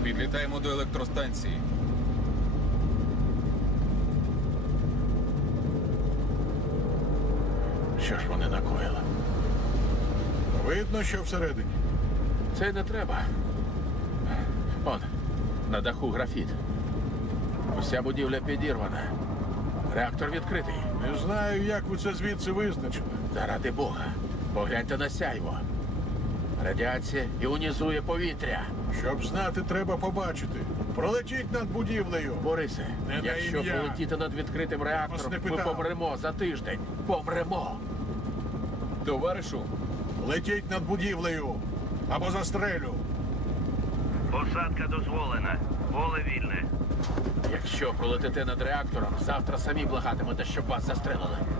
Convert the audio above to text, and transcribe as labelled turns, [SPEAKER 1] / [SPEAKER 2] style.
[SPEAKER 1] Підлітаємо до електростанції.
[SPEAKER 2] Що ж вони накоїли?
[SPEAKER 3] Видно, що всередині.
[SPEAKER 2] Це не треба. Он, на даху графіт. Уся будівля підірвана. Реактор відкритий.
[SPEAKER 3] Не знаю, як ви це звідси визначили.
[SPEAKER 2] Заради Бога. Погляньте на сяйво. Радіація іонізує повітря.
[SPEAKER 3] Щоб знати, треба побачити. Пролетіть над будівлею.
[SPEAKER 2] Борисе,
[SPEAKER 3] Не на
[SPEAKER 2] якщо
[SPEAKER 3] ім'я.
[SPEAKER 2] полетіти над відкритим реактором,
[SPEAKER 3] Вас не
[SPEAKER 2] ми
[SPEAKER 3] питав.
[SPEAKER 2] помремо за тиждень. Помремо.
[SPEAKER 1] Товаришу,
[SPEAKER 3] Летіть над будівлею. Або застрелю.
[SPEAKER 4] Посадка дозволена. Поле вільне.
[SPEAKER 2] Якщо пролетите над реактором, завтра самі благатимете, щоб вас застрелили.